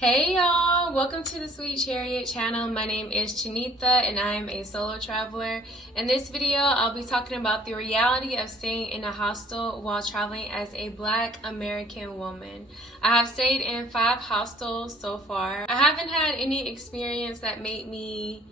Hey y'all, welcome to the Sweet Chariot channel. My name is Chinetha and I am a solo traveler. In this video, I'll be talking about the reality of staying in a hostel while traveling as a Black American woman. I have stayed in 5 hostels so far. I haven't had any experience that made me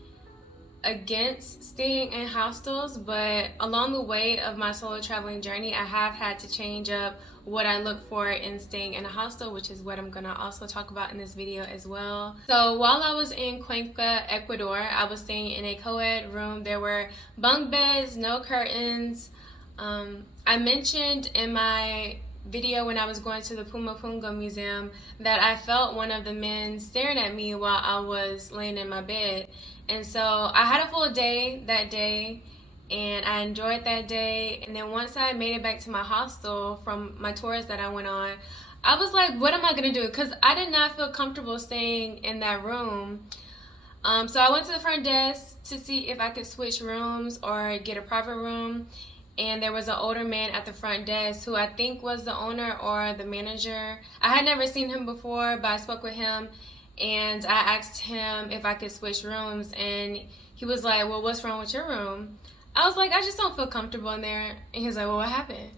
against staying in hostels, but along the way of my solo traveling journey, I have had to change up what I look for in staying in a hostel, which is what I'm gonna also talk about in this video as well. So while I was in Cuenca, Ecuador, I was staying in a co-ed room. There were bunk beds, no curtains. I mentioned in my video when I was going to the Pumapunga Museum that I felt one of the men staring at me while I was laying in my bed. And so I had a full day that day and I enjoyed that day. And then once I made it back to my hostel from my tours that I went on, I was like, what am I gonna do? Because I did not feel comfortable staying in that room. So I went to the front desk to see if I could switch rooms or get a private room. And there was an older man at the front desk who I think was the owner or the manager. I had never seen him before, but I spoke with him and I asked him if I could switch rooms, and he was like, well, what's wrong with your room? I was like, I just don't feel comfortable in there. And he was like, well, what happened?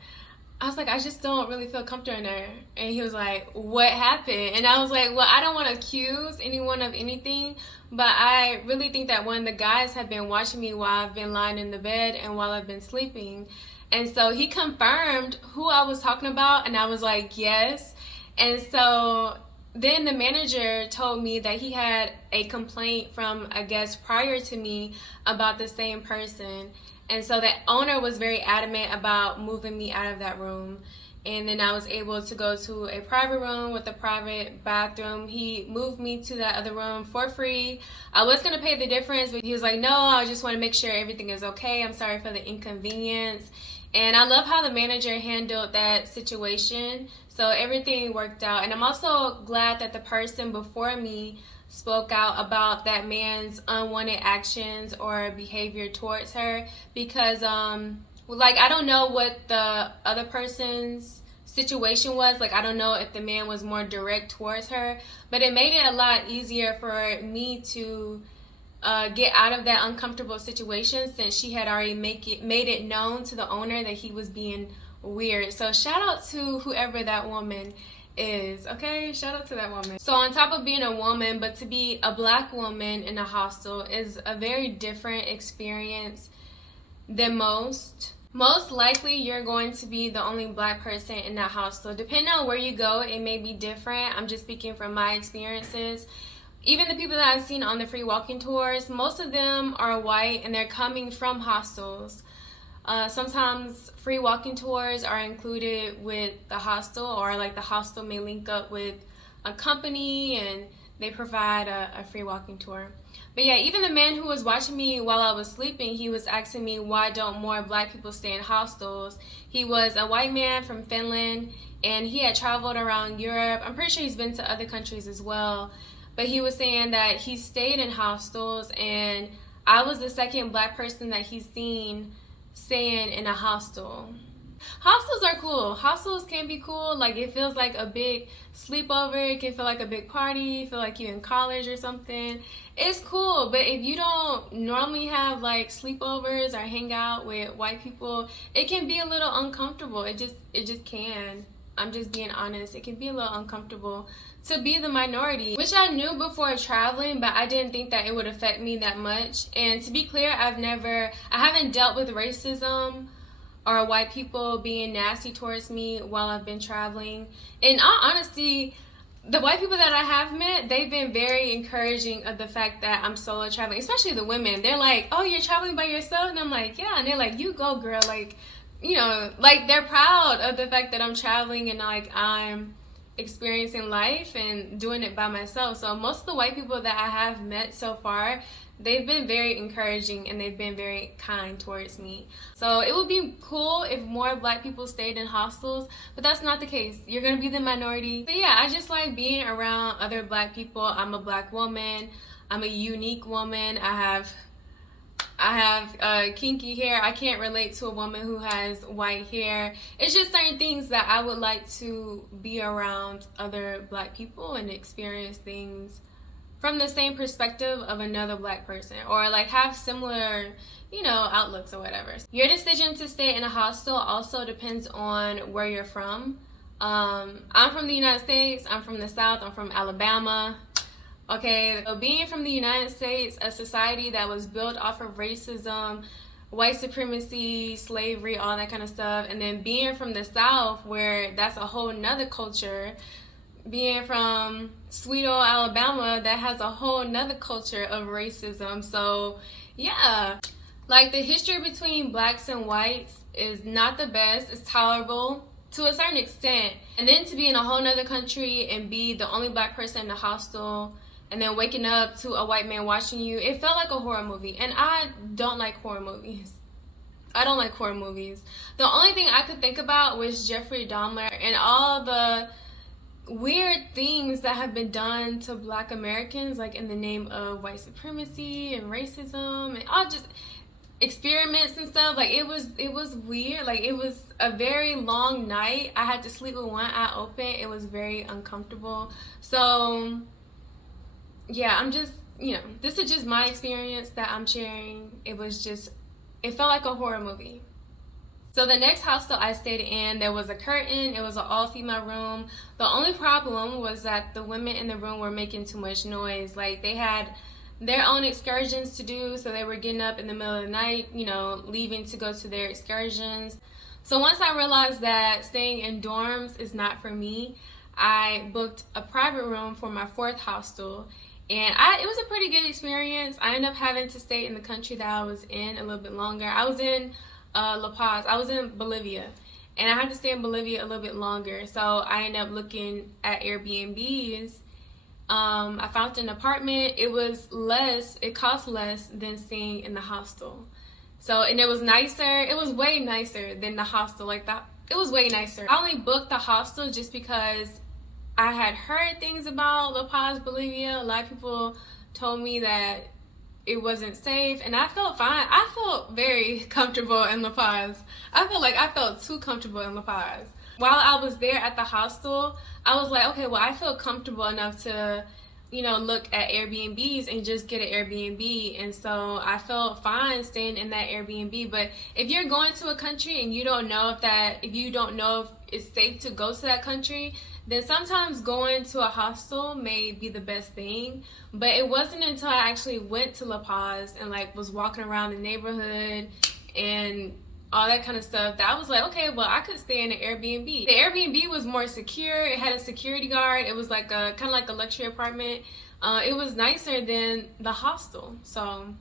I was like, I just don't really feel comfortable in there. And he was like, what happened? And I was like, well, I don't want to accuse anyone of anything, but I really think that one of the guys had been watching me while I've been lying in the bed and while I've been sleeping. And so he confirmed who I was talking about, and I was like, yes. And so then the manager told me that he had a complaint from a guest prior to me about the same person. And so the owner was very adamant about moving me out of that room. And then I was able to go to a private room with a private bathroom. He moved me to that other room for free. I was going to pay the difference, but he was like, no, I just want to make sure everything is okay. I'm sorry for the inconvenience. And I love how the manager handled that situation. So everything worked out. And I'm also glad that the person before me spoke out about that man's unwanted actions or behavior towards her, because like, I don't know what the other person's situation was. Like, I don't know if the man was more direct towards her, but it made it a lot easier for me to get out of that uncomfortable situation, since she had already made it known to the owner that he was being weird. So shout out to whoever that woman is, okay? Shout out to that woman. So on top of being a woman, but to be a Black woman in a hostel is a very different experience than most. Most likely you're going to be the only Black person in that hostel. Depending on where you go, it may be different. I'm just speaking from my experiences. Even the people that I've seen on the free walking tours, most of them are white and they're coming from hostels. Sometimes free walking tours are included with the hostel, or like the hostel may link up with a company and they provide a free walking tour. But yeah, even the man who was watching me while I was sleeping, he was asking me, why don't more Black people stay in hostels? He was a white man from Finland and he had traveled around Europe. I'm pretty sure he's been to other countries as well. But he was saying that he stayed in hostels, and I was the second Black person that he's seen staying in a hostel. Hostels are cool. Hostels can be cool. Like, it feels like a big sleepover. It can feel like a big party. You feel like you're in college or something. It's cool, but if you don't normally have like sleepovers or hang out with white people, it can be a little uncomfortable. It just can. I'm just being honest. It can be a little uncomfortable to be the minority, which I knew before traveling, but I didn't think that it would affect me that much. And to be clear, I haven't dealt with racism or white people being nasty towards me while I've been traveling. In all honesty, the white people that I have met, they've been very encouraging of the fact that I'm solo traveling, especially the women. They're like, oh, you're traveling by yourself? And I'm like, yeah. And they're like, you go, girl. Like, you know, like, they're proud of the fact that I'm traveling and like I'm experiencing life and doing it by myself. So most of the white people that I have met so far, they've been very encouraging and they've been very kind towards me. So it would be cool if more Black people stayed in hostels, but that's not the case. You're gonna be the minority. So yeah, I just like being around other Black people. I'm a Black woman. I'm a unique woman. I I have kinky hair. I can't relate to a woman who has white hair. It's just certain things that I would like to be around other black people and experience things from the same perspective of another black person, or like have similar, outlooks or whatever. Your decision to stay in a hostel also depends on where you're from. I'm from the United States. I'm from the South. I'm from Alabama. Okay, so being from the United States, a society that was built off of racism, white supremacy, slavery, all that kind of stuff, and then being from the South, where that's a whole nother culture, being from sweet old Alabama, that has a whole nother culture of racism. So yeah, like the history between blacks and whites is not the best. It's tolerable to a certain extent, and then to be in a whole nother country and be the only black person in the hostel, and then waking up to a white man watching you, it felt like a horror movie. And I don't like horror movies. I don't like horror movies. The only thing I could think about was Jeffrey Dahmer and all the weird things that have been done to black Americans, like in the name of white supremacy and racism, and all just experiments and stuff. Like it was weird. Like it was a very long night. I had to sleep with one eye open. It was very uncomfortable. So yeah, I'm just, this is just my experience that I'm sharing. It felt like a horror movie. So the next hostel I stayed in, there was a curtain. It was an all-female room. The only problem was that the women in the room were making too much noise. Like they had their own excursions to do, so they were getting up in the middle of the night, leaving to go to their excursions. So once I realized that staying in dorms is not for me, I booked a private room for my fourth hostel. And it was a pretty good experience. I ended up having to stay in the country that I was in a little bit longer. I was in La Paz. I was in Bolivia. And I had to stay in Bolivia a little bit longer. So I ended up looking at Airbnbs. I found an apartment. It cost less than staying in the hostel. So, and it was nicer. It was way nicer than the hostel. It was way nicer. I only booked the hostel just because I had heard things about La Paz, Bolivia. A lot of people told me that it wasn't safe, and I felt fine. I felt very comfortable in La Paz. I feel like I felt too comfortable in La Paz. While I was there at the hostel, I was like, okay, well, I feel comfortable enough to, look at Airbnbs and just get an Airbnb. And so I felt fine staying in that Airbnb. But if you're going to a country and you don't know if it's safe to go to that country, then sometimes going to a hostel may be the best thing. But it wasn't until I actually went to La Paz and was walking around the neighborhood and all that kind of stuff that I was like, okay, well, I could stay in an Airbnb. The Airbnb was more secure. It had a security guard. It was kind of like a luxury apartment. It was nicer than the hostel. So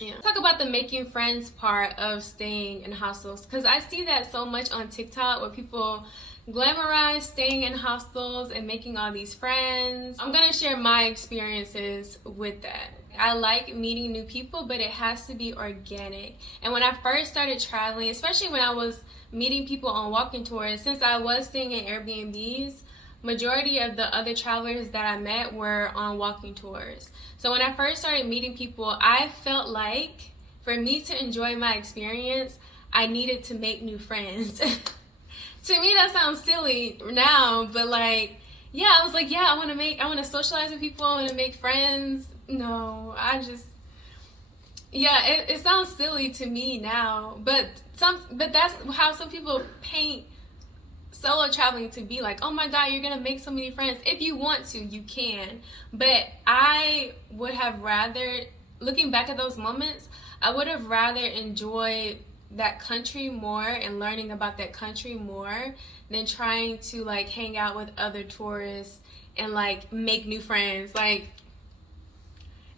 yeah. Talk about the making friends part of staying in hostels, because I see that so much on TikTok where people glamorize staying in hostels and making all these friends. I'm gonna share my experiences with that. I like meeting new people, but it has to be organic. And when I first started traveling, especially when I was meeting people on walking tours, since I was staying in Airbnbs, majority of the other travelers that I met were on walking tours. So when I first started meeting people, I felt like for me to enjoy my experience, I needed to make new friends. To me, that sounds silly now, but I was like, I want to socialize with people, I want to make friends. No, it sounds silly to me now, but that's how some people paint solo traveling to be. Like, oh my god, you're gonna make so many friends. If you want to, you can. But I would have rather, looking back at those moments, I would have rather enjoyed that country more and learning about that country more than trying to hang out with other tourists and make new friends.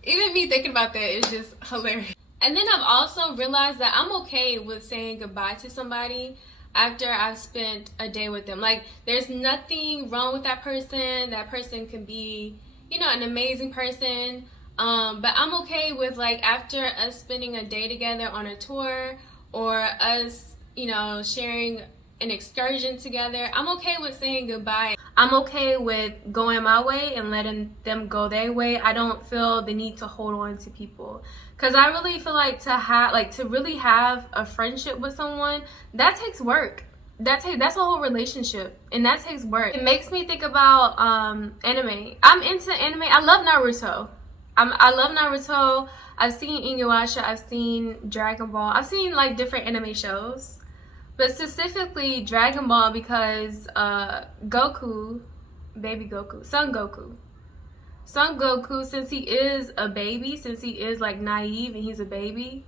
Even me thinking about that is just hilarious. And then I've also realized that I'm okay with saying goodbye to somebody after I've spent a day with them. There's nothing wrong with that person. That person can be, an amazing person. But I'm okay with after us spending a day together on a tour, or us, sharing an excursion together, I'm okay with saying goodbye. I'm okay with going my way and letting them go their way. I don't feel the need to hold on to people, because I really feel like to really have a friendship with someone, that takes work. That's a whole relationship, and that takes work. It makes me think about anime. I'm into anime. I love Naruto. I love Naruto. I've seen Inuyasha. I've seen Dragon Ball. I've seen like different anime shows, but specifically Dragon Ball, because Goku, baby Goku, Son Goku, since he is a baby, since he is like naive and he's a baby,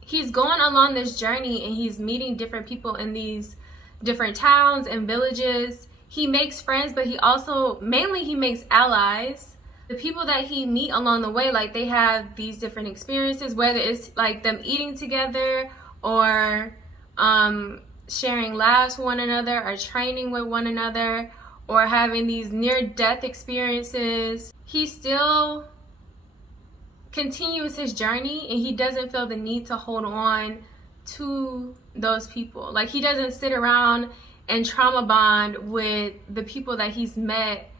he's going along this journey and he's meeting different people in these different towns and villages. He makes friends, but he also mainly he makes allies. The people that he meet along the way, like, they have these different experiences, whether it's like them eating together or sharing laughs with one another, or training with one another, or having these near-death experiences. He still continues his journey, and he doesn't feel the need to hold on to those people. Like, he doesn't sit around and trauma bond with the people that he's met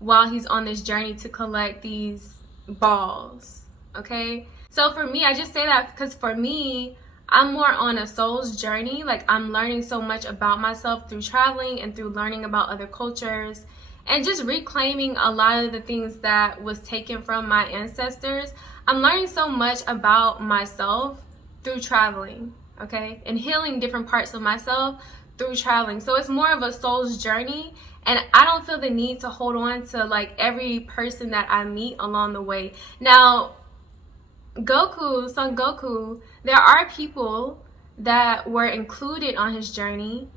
while he's on this journey to collect these balls. Okay, so for me, I just say that because for me, I'm more on a soul's journey. Like, I'm learning so much about myself through traveling and through learning about other cultures, and just reclaiming a lot of the things that was taken from my ancestors. I'm learning so much about myself through traveling, okay, and healing different parts of myself through traveling. So it's more of a soul's journey, and I don't feel the need to hold on to like every person that I meet along the way. Now, Son Goku, there are people that were included on his journey,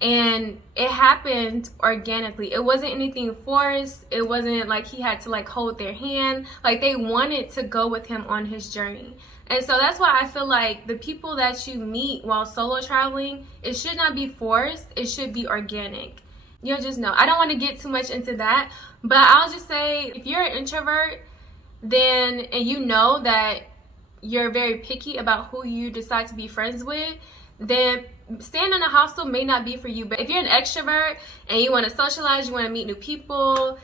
and it happened organically. It wasn't anything forced. It wasn't like he had to like hold their hand. Like, they wanted to go with him on his journey. And so that's why I feel like the people that you meet while solo traveling, it should not be forced. It should be organic. You'll just know. I don't want to get too much into that, but I'll just say, if you're an introvert, then, and you know that you're very picky about who you decide to be friends with, then staying in a hostel may not be for you. But if you're an extrovert and you want to socialize, you want to meet new people,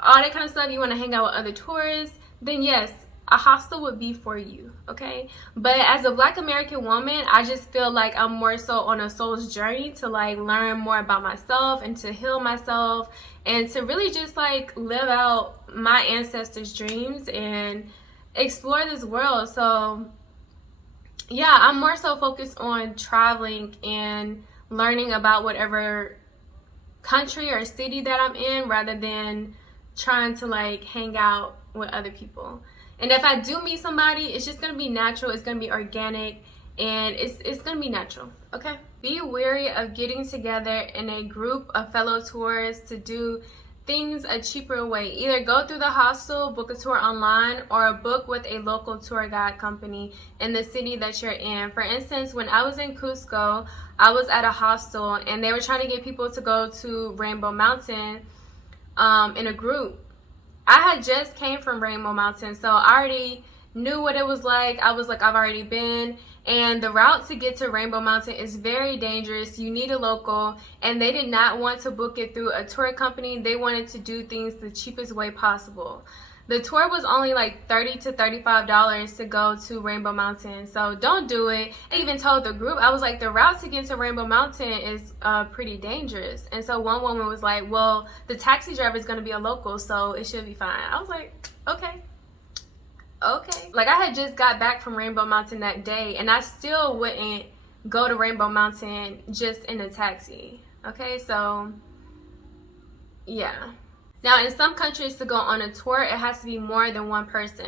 all that kind of stuff, you want to hang out with other tourists, then yes, a hostel would be for you, okay? But as a Black American woman, I just feel like I'm more so on a soul's journey to like learn more about myself and to heal myself and to really just like live out my ancestors' dreams and explore this world. So yeah, I'm more so focused on traveling and learning about whatever country or city that I'm in, rather than trying to like hang out with other people. And if I do meet somebody, it's just gonna be natural, it's gonna be organic, and it's gonna be natural, okay? Be wary of getting together in a group of fellow tourists to do things a cheaper way. Either go through the hostel, book a tour online, or book with a local tour guide company in the city that you're in. For instance, when I was in Cusco, I was at a hostel and they were trying to get people to go to Rainbow Mountain in a group. I had just came from Rainbow Mountain, so I already knew what it was like. I was like, I've already been, and the route to get to Rainbow Mountain is very dangerous. You need a local, and they did not want to book it through a tour company. They wanted to do things the cheapest way possible. The tour was only like $30 to $35 to go to Rainbow Mountain, so don't do it. I even told the group, I was like, the route to get to Rainbow Mountain is pretty dangerous. And so one woman was like, well, the taxi driver is going to be a local, so it should be fine. I was like, okay. Like, I had just got back from Rainbow Mountain that day, and I still wouldn't go to Rainbow Mountain just in a taxi. Okay, so yeah. Now, in some countries, to go on a tour, it has to be more than one person.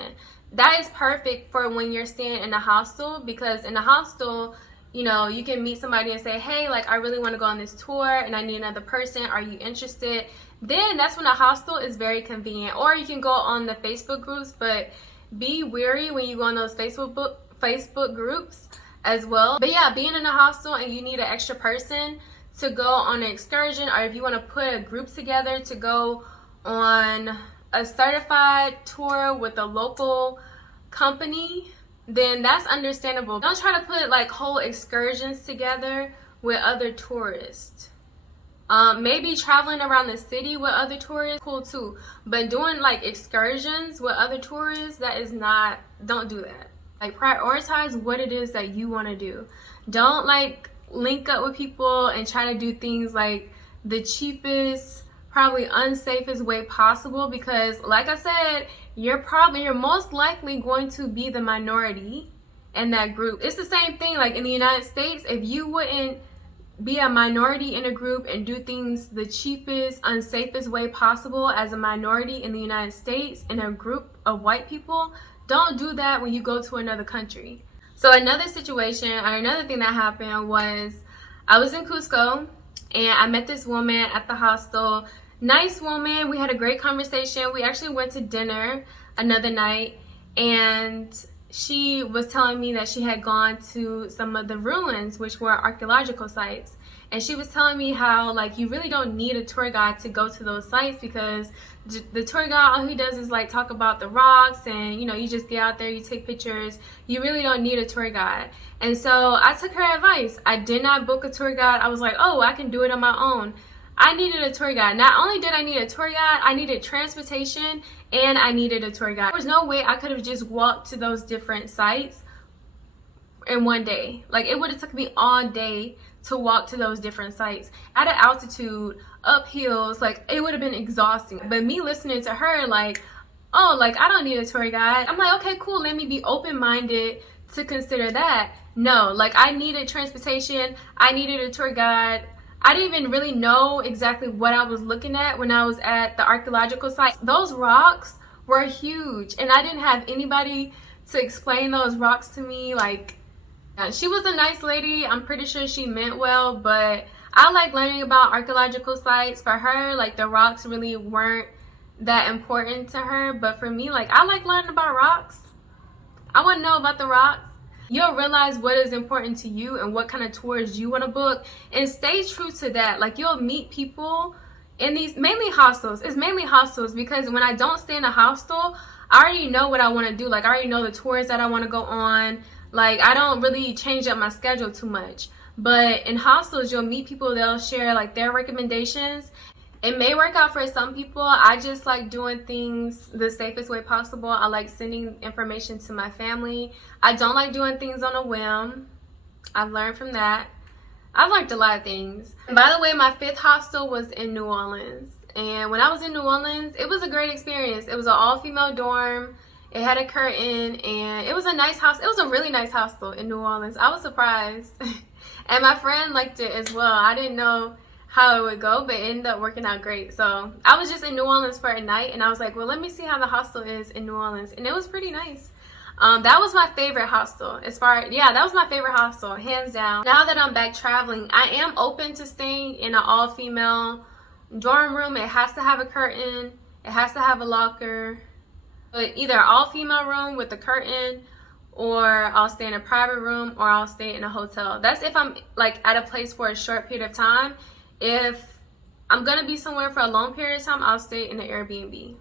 That is perfect for when you're staying in a hostel, because in a hostel, you know, you can meet somebody and say, hey, like, I really want to go on this tour and I need another person. Are you interested? Then that's when a hostel is very convenient. Or you can go on the Facebook groups, but be wary when you go on those Facebook groups as well. But yeah, being in a hostel and you need an extra person to go on an excursion, or if you want to put a group together to go on a certified tour with a local company, then that's understandable. Don't try to put like whole excursions together with other tourists. Maybe traveling around the city with other tourists, cool too. But doing like excursions with other tourists, that is not, don't do that. Like prioritize what it is that you want to do. Don't like link up with people and try to do things like the cheapest, probably unsafest way possible, because like I said, you're most likely going to be the minority in that group. It's the same thing like in the United States. If you wouldn't be a minority in a group and do things the cheapest, unsafest way possible as a minority in the United States in a group of white people, don't do that when you go to another country. So another situation or another thing that happened was I was in Cusco and I met this woman at the hostel. Nice woman. We had a great conversation. We actually went to dinner another night, and she was telling me that she had gone to some of the ruins, which were archaeological sites. And she was telling me how like you really don't need a tour guide to go to those sites, because the tour guide, all he does is like talk about the rocks, and you know, you just get out there, you take pictures. You really don't need a tour guide. And so I took her advice. I did not book a tour guide. I was like, oh, I can do it on my own. I needed a tour guide. Not only did I need a tour guide, I needed transportation and I needed a tour guide. There was no way I could have just walked to those different sites in one day. Like it would have took me all day to walk to those different sites at an altitude, up hills. Like it would have been exhausting. But me listening to her like, oh, like I don't need a tour guide. I'm like, okay, cool. Let me be open-minded to consider that. No, like I needed transportation. I needed a tour guide. I didn't even really know exactly what I was looking at when I was at the archaeological site. Those rocks were huge, and I didn't have anybody to explain those rocks to me. Like, she was a nice lady. I'm pretty sure she meant well, but I like learning about archaeological sites. For her, like the rocks really weren't that important to her, but for me, like I like learning about rocks. I want to know about the rocks. You'll realize what is important to you and what kind of tours you want to book, and stay true to that. Like you'll meet people in these mainly hostels. It's mainly hostels, because when I don't stay in a hostel, I already know what I want to do. Like I already know the tours that I want to go on. Like I don't really change up my schedule too much. But in hostels, you'll meet people. They'll share like their recommendations. It may work out for some people. I just like doing things the safest way possible. I like sending information to my family. I don't like doing things on a whim. I've learned from that. I've learned a lot of things. And by the way, my 5th hostel was in New Orleans. And when I was in New Orleans, it was a great experience. It was an all-female dorm. It had a curtain, and it was a nice house. It was a really nice hostel in New Orleans. I was surprised. And my friend liked it as well. I didn't know how it would go, but it ended up working out great. So I was just in New Orleans for a night, and I was like, well, let me see how the hostel is in New Orleans, and it was pretty nice. That was my favorite hostel. That was my favorite hostel, hands down. Now that I'm back traveling, I am open to staying in an all-female dorm room. It has to have a curtain. It has to have a locker. But either all-female room with a curtain, or I'll stay in a private room, or I'll stay in a hotel. That's if I'm like at a place for a short period of time. If I'm gonna be somewhere for a long period of time, I'll stay in an Airbnb.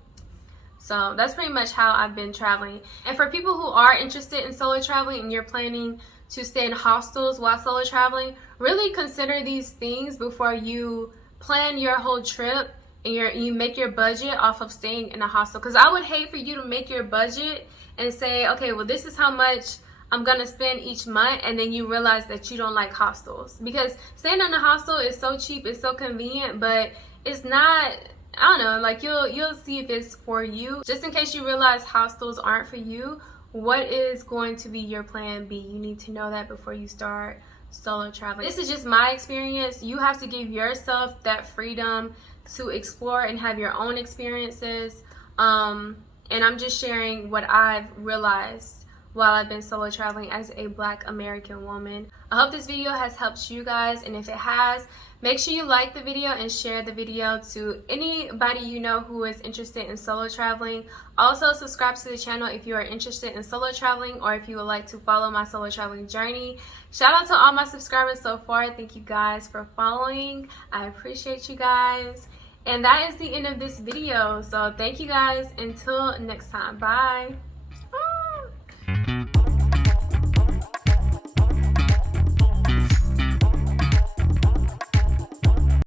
So that's pretty much how I've been traveling. And for people who are interested in solo traveling and you're planning to stay in hostels while solo traveling, really consider these things before you plan your whole trip and you make your budget off of staying in a hostel. Because I would hate for you to make your budget and say, okay, well, this is how much I'm gonna spend each month, and then you realize that you don't like hostels. Because staying in a hostel is so cheap, it's so convenient, but it's not, I don't know, like you'll see if it's for you. Just in case you realize hostels aren't for you, what is going to be your plan B? You need to know that before you start solo traveling. This is just my experience. You have to give yourself that freedom to explore and have your own experiences. And I'm just sharing what I've realized while I've been solo traveling as a Black American woman. I hope this video has helped you guys, and if it has, make sure you like the video and share the video to anybody you know who is interested in solo traveling. Also, subscribe to the channel if you are interested in solo traveling, or if you would like to follow my solo traveling journey. Shout out to all my subscribers so far. Thank you guys for following. I appreciate you guys. And that is the end of this video. So thank you guys. Until next time. Bye.